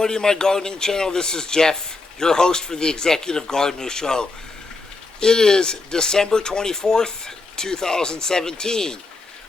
everybody in my gardening channel. This is Jeff, your host for the Executive Gardener Show. It is December 24th, 2017.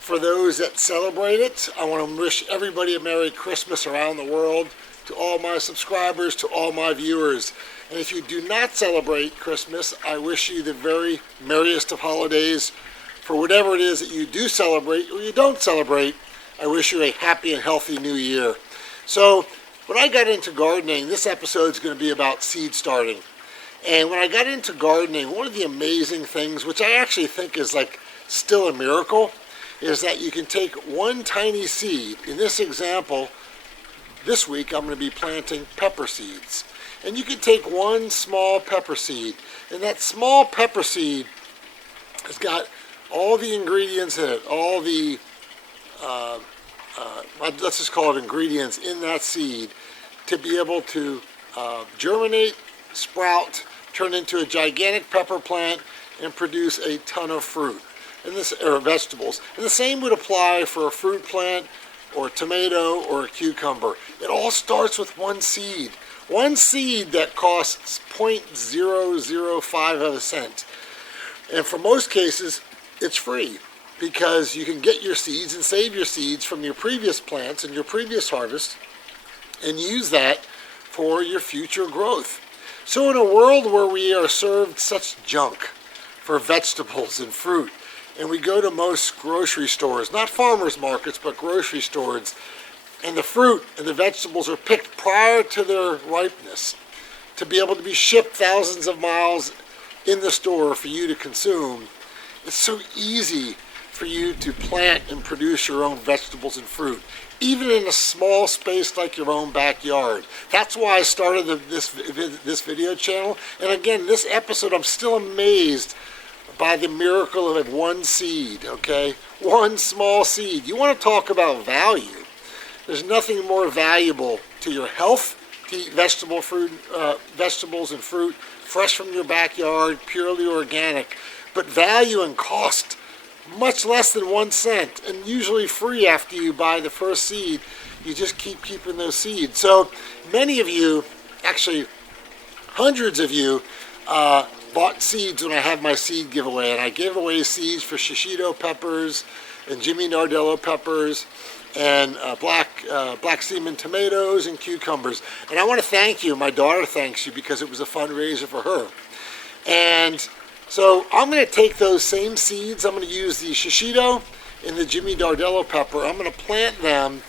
For those that celebrate it, I want to wish everybody a Merry Christmas around the world, to all my subscribers, to all my viewers. And if you do not celebrate Christmas, I wish you the very merriest of holidays. For whatever it is that you do celebrate or you don't celebrate, I wish you a happy and healthy new year. So when I got into gardening, this episode is going to be about seed starting. And when I got into gardening, one of the amazing things, which I actually think is like still a miracle, is that you can take one tiny seed. In this example, this week I'm going to be planting pepper seeds. And you can take one small pepper seed, and that small pepper seed has got all the ingredients in it, all the let's just call it ingredients in that seed to be able to germinate, sprout, turn into a gigantic pepper plant, and produce a ton of fruit, or vegetables. And the same would apply for a fruit plant, or a tomato, or a cucumber. It all starts with one seed. One seed that costs 0.005 of a cent. And for most cases, it's free, because you can get your seeds and save your seeds from your previous plants and your previous harvest and use that for your future growth. So in a world where we are served such junk for vegetables and fruit, and we go to most grocery stores, not farmers markets, but grocery stores, and the fruit and the vegetables are picked prior to their ripeness to be able to be shipped thousands of miles in the store for you to consume, it's so easy for you to plant and produce your own vegetables and fruit, even in a small space like your own backyard. That's why I started this video channel. And again, this episode, I'm still amazed by the miracle of one seed, okay? One small seed. You want to talk about value. There's nothing more valuable to your health to eat vegetables and fruit fresh from your backyard, purely organic, but value and cost much less than 1 cent, and usually free after you buy the first seed. You just keep keeping those seeds. So many of you, actually hundreds of you, bought seeds when I had my seed giveaway, and I gave away seeds for shishito peppers and Jimmy Nardello peppers and black seaman tomatoes and cucumbers. And I want to thank you. My daughter thanks you because it was a fundraiser for her. And so I'm going to take those same seeds. I'm going to use the shishito and the Jimmy Nardello pepper. I'm going to plant them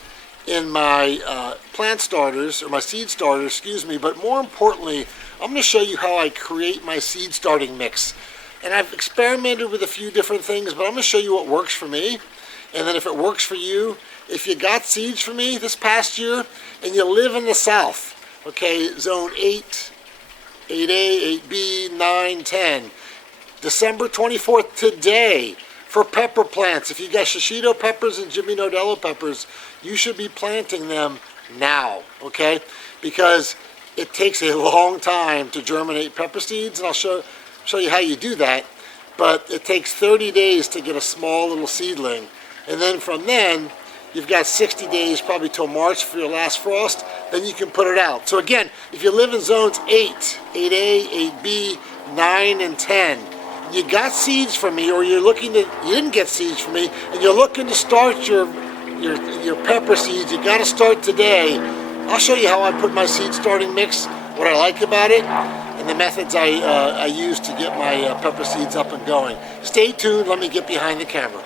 in my plant starters, or my seed starters, excuse me. But more importantly, I'm going to show you how I create my seed starting mix. And I've experimented with a few different things, but I'm going to show you what works for me. And then if it works for you, if you got seeds from me this past year and you live in the South, okay, zone 8, 8A, 8B, 9, 10, December 24th today for pepper plants. If you got shishito peppers and Jimmy Nardello peppers, you should be planting them now, okay? Because it takes a long time to germinate pepper seeds, and I'll show you how you do that. But it takes 30 days to get a small little seedling. And then from then, you've got 60 days, probably till March for your last frost, then you can put it out. So again, if you live in zones 8, 8A, 8B, 9, and 10, you got seeds from me, or you didn't get seeds from me, and you're looking to start your pepper seeds, you got to start today. I'll show you how I put my seed starting mix, what I like about it, and the methods I use to get my pepper seeds up and going. Stay tuned. Let me get behind the camera.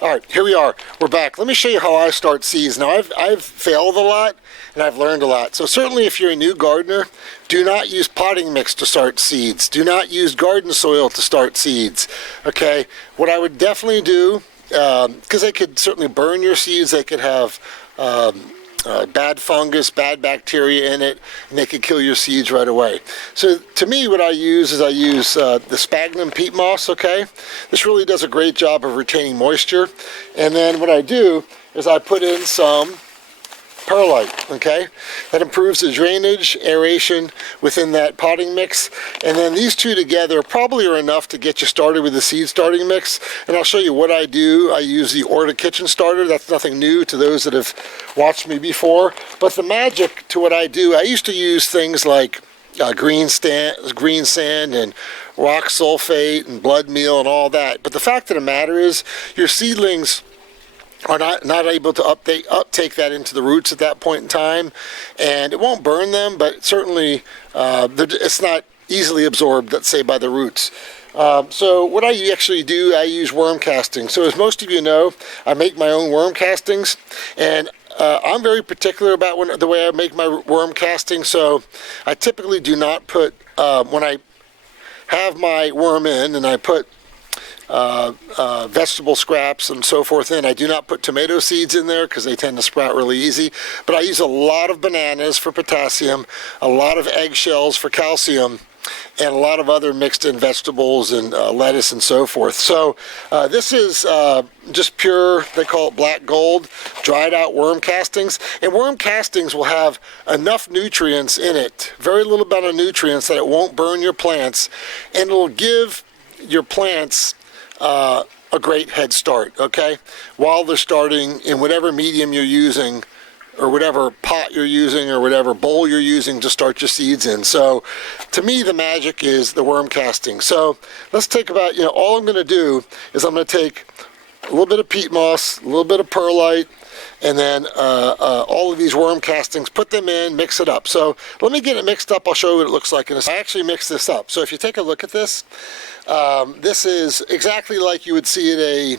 All right, here we are. We're back. Let me show you how I start seeds. Now, I've failed a lot, and I've learned a lot. So certainly if you're a new gardener, do not use potting mix to start seeds. Do not use garden soil to start seeds, okay? What I would definitely do, because they could certainly burn your seeds, they could have bad fungus, bad bacteria in it, and they could kill your seeds right away. So to me, what I use is the sphagnum peat moss, okay? This really does a great job of retaining moisture. And then what I do is I put in some perlite, okay? That improves the drainage, aeration within that potting mix. And then these two together probably are enough to get you started with the seed starting mix. And I'll show you what I do. I use the Orta kitchen starter. That's nothing new to those that have watched me before. But the magic to what I do, I used to use things like green sand and rock sulfate and blood meal and all that. But the fact of the matter is your seedlings are not able to uptake that into the roots at that point in time, and it won't burn them, but certainly it's not easily absorbed, let's say, by the roots. So what I actually do, I use worm casting. So as most of you know, I make my own worm castings, and I'm very particular about the way I make my worm casting. So I typically do not put, when I have my worm in and I put vegetable scraps and so forth in, I do not put tomato seeds in there because they tend to sprout really easy. But I use a lot of bananas for potassium, a lot of eggshells for calcium, and a lot of other mixed in vegetables and lettuce and so forth. So this is just pure, they call it black gold, dried out worm castings. And worm castings will have enough nutrients in it, very little amount of nutrients, that it won't burn your plants, and it'll give your plants a great head start, okay? While they're starting in whatever medium you're using, or whatever pot you're using, or whatever bowl you're using to start your seeds in. So to me, the magic is the worm casting. So let's take about, all I'm gonna do is I'm gonna take a little bit of peat moss, a little bit of perlite, and then all of these worm castings, put them in, mix it up. So let me get it mixed up. I'll show you what it looks like. And I actually mix this up. So if you take a look at this, this is exactly like you would see at a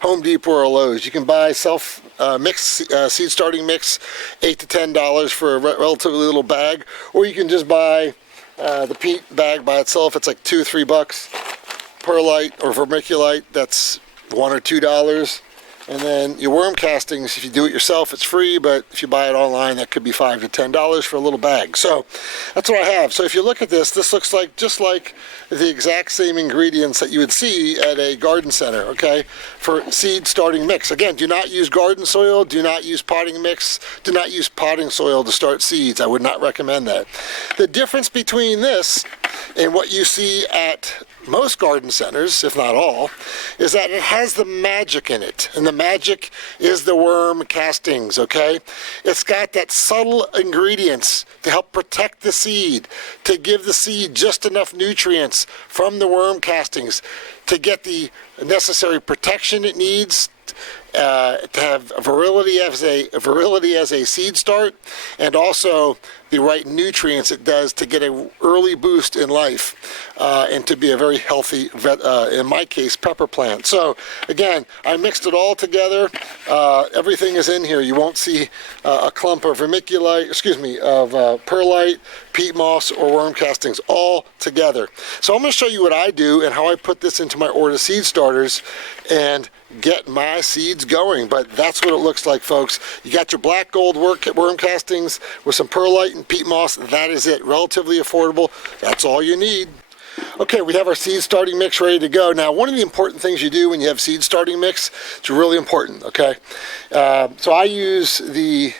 Home Depot or a Lowe's. You can buy self-mixed seed starting mix, $8 to $10 for a relatively little bag, or you can just buy the peat bag by itself. It's like $2 or $3. Perlite or vermiculite, that's $1 or $2. And then your worm castings, if you do it yourself, it's free, but if you buy it online, that could be $5 to $10 for a little bag. So that's what I have. So if you look at this, this looks like just like the exact same ingredients that you would see at a garden center, okay, for seed starting mix. Again, do not use garden soil, do not use potting mix, do not use potting soil to start seeds. I would not recommend that. The difference between this and what you see at most garden centers, if not all, is that it has the magic in it. And the magic is the worm castings, okay? It's got that subtle ingredients to help protect the seed, to give the seed just enough nutrients from the worm castings to get the necessary protection it needs, to have virility as a seed start, and also the right nutrients it does to get an early boost in life, and to be a very healthy, in my case, pepper plant. So again, I mixed it all together. Everything is in here. You won't see a clump of perlite, peat moss, or worm castings all together. So I'm going to show you what I do and how I put this into my Orta seed starters and get my seeds going. But that's what it looks like, folks. You got your black gold worm castings with some perlite and peat moss. That is it. Relatively affordable. That's all you need. Okay, we have our seed starting mix ready to go. Now, one of the important things you do when you have seed starting mix, it's really important, okay? So I use the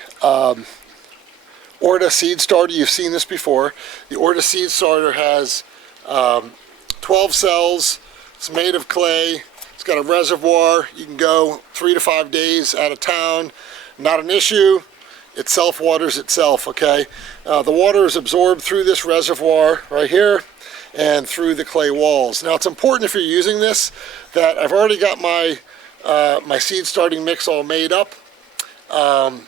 Orta seed starter. You've seen this before. The Orta seed starter has 12 cells. It's made of clay. It's got a reservoir. You can go 3 to 5 days out of town. Not an issue. It self-waters itself, okay? The water is absorbed through this reservoir right here and through the clay walls. Now, it's important if you're using this that I've already got my my seed starting mix all made up, and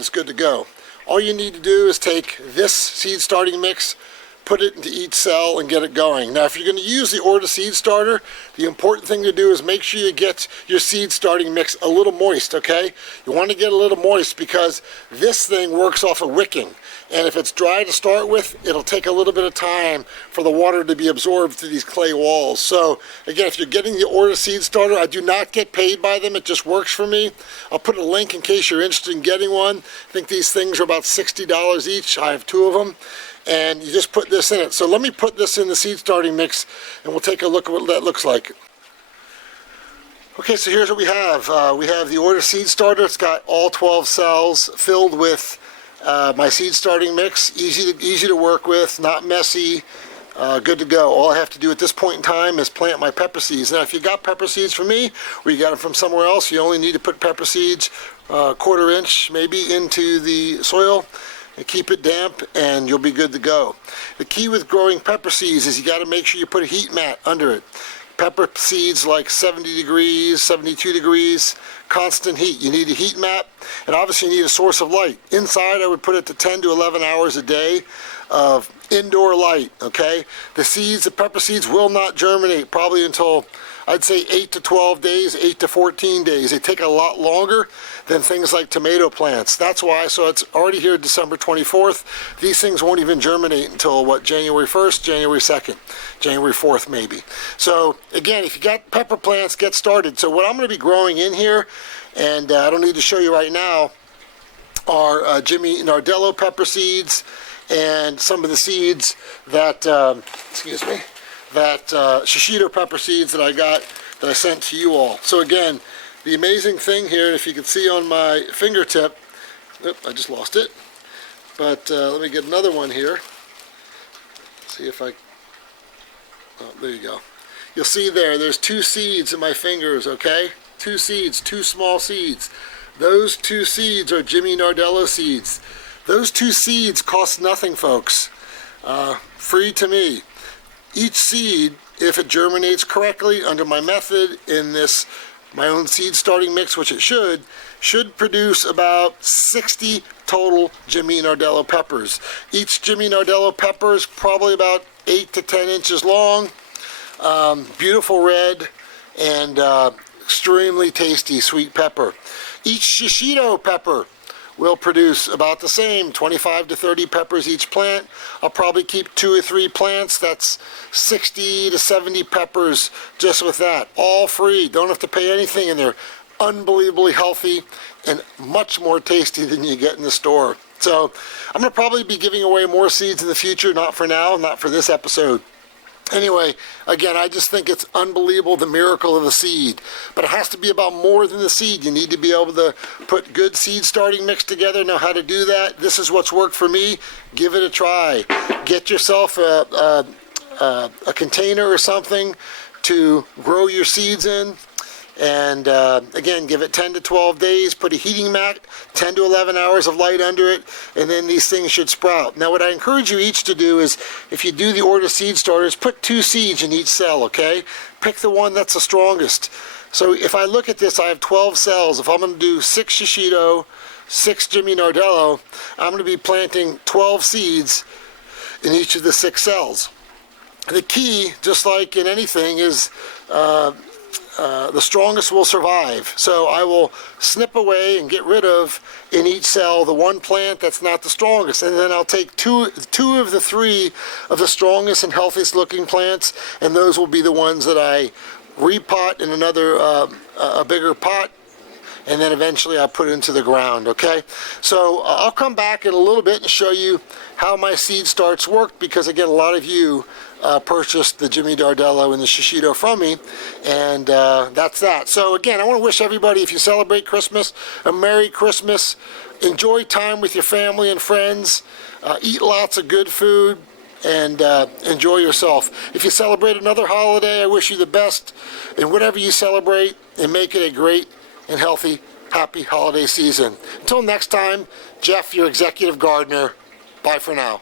it's good to go. All you need to do is take this seed starting mix, put it into each cell, and get it going. Now, if you're going to use the Orta seed starter, the important thing to do is make sure you get your seed starting mix a little moist, okay? You want to get a little moist because this thing works off of wicking. And if it's dry to start with, it'll take a little bit of time for the water to be absorbed through these clay walls. So again, if you're getting the Orta seed starter, I do not get paid by them. It just works for me. I'll put a link in case you're interested in getting one. I think these things are about $60 each. I have 2 of them. And you just put this in it. So let me put this in the seed starting mix and we'll take a look at what that looks like. Okay, so here's what we have. We have the order seed starter. It's got all 12 cells filled with my seed starting mix. Easy to work with, not messy, good to go. All I have to do at this point in time is plant my pepper seeds. Now, if you got pepper seeds from me, or you got them from somewhere else, you only need to put pepper seeds, 1/4 inch maybe, into the soil and keep it damp, and you'll be good to go. The key with growing pepper seeds is you got to make sure you put a heat mat under it. Pepper seeds like 70 degrees, 72 degrees, constant heat. You need a heat mat, and obviously you need a source of light. Inside, I would put it to 10 to 11 hours a day of indoor light, okay? The pepper seeds will not germinate probably until, I'd say, 8 to 12 days, 8 to 14 days. They take a lot longer than things like tomato plants. That's why, so it's already here December 24th. These things won't even germinate until, what, January 1st, January 2nd, January 4th maybe. So again, if you got pepper plants, get started. So what I'm going to be growing in here, and I don't need to show you right now, are Jimmy Nardello pepper seeds and some of the seeds that, shishito pepper seeds that I got, that I sent to you all. So again, the amazing thing here, if you can see on my fingertip, I just lost it, but let me get another one here. See if oh, there you go. You'll see there's 2 seeds in my fingers, okay? 2 seeds, 2 small seeds. Those 2 seeds are Jimmy Nardello seeds. Those 2 seeds cost nothing, folks. Free to me. Each seed, if it germinates correctly under my method in this, my own seed starting mix, which it should produce about 60 total Jimmy Nardello peppers. Each Jimmy Nardello pepper is probably about 8 to 10 inches long, beautiful red, and extremely tasty sweet pepper. Each shishito pepper will produce about the same, 25 to 30 peppers each plant. I'll probably keep 2 or 3 plants. That's 60 to 70 peppers just with that. All free, don't have to pay anything, and they're unbelievably healthy and much more tasty than you get in the store. So I'm going to probably be giving away more seeds in the future, not for now, not for this episode. Anyway, again, I just think it's unbelievable, the miracle of the seed. But it has to be about more than the seed. You need to be able to put good seed starting mix together, know how to do that. This is what's worked for me. Give it a try. Get yourself a container or something to grow your seeds in. And again, give it 10 to 12 days, put a heating mat, 10 to 11 hours of light under it, and then these things should sprout. Now what I encourage you each to do is, if you do the order seed starters, put 2 seeds in each cell, okay? Pick the one that's the strongest. So if I look at this, I have 12 cells. If I'm going to do 6 shishito, 6 Jimmy Nardello, I'm going to be planting 12 seeds in each of the 6 cells. The key, just like in anything, is the strongest will survive. So I will snip away and get rid of in each cell the one plant that's not the strongest, and then I'll take two of the 3 of the strongest and healthiest looking plants, and those will be the ones that I repot in another a bigger pot, and then eventually I'll put it into the ground, okay? So I'll come back in a little bit and show you how my seed starts work, because again, a lot of you purchased the Jimmy Nardello and the shishito from me, and that's that. So again, I want to wish everybody, if you celebrate Christmas, a Merry Christmas. Enjoy time with your family and friends. Eat lots of good food, and enjoy yourself. If you celebrate another holiday, I wish you the best in whatever you celebrate, and make it a great and healthy, happy holiday season. Until next time, Jeff, your executive gardener. Bye for now.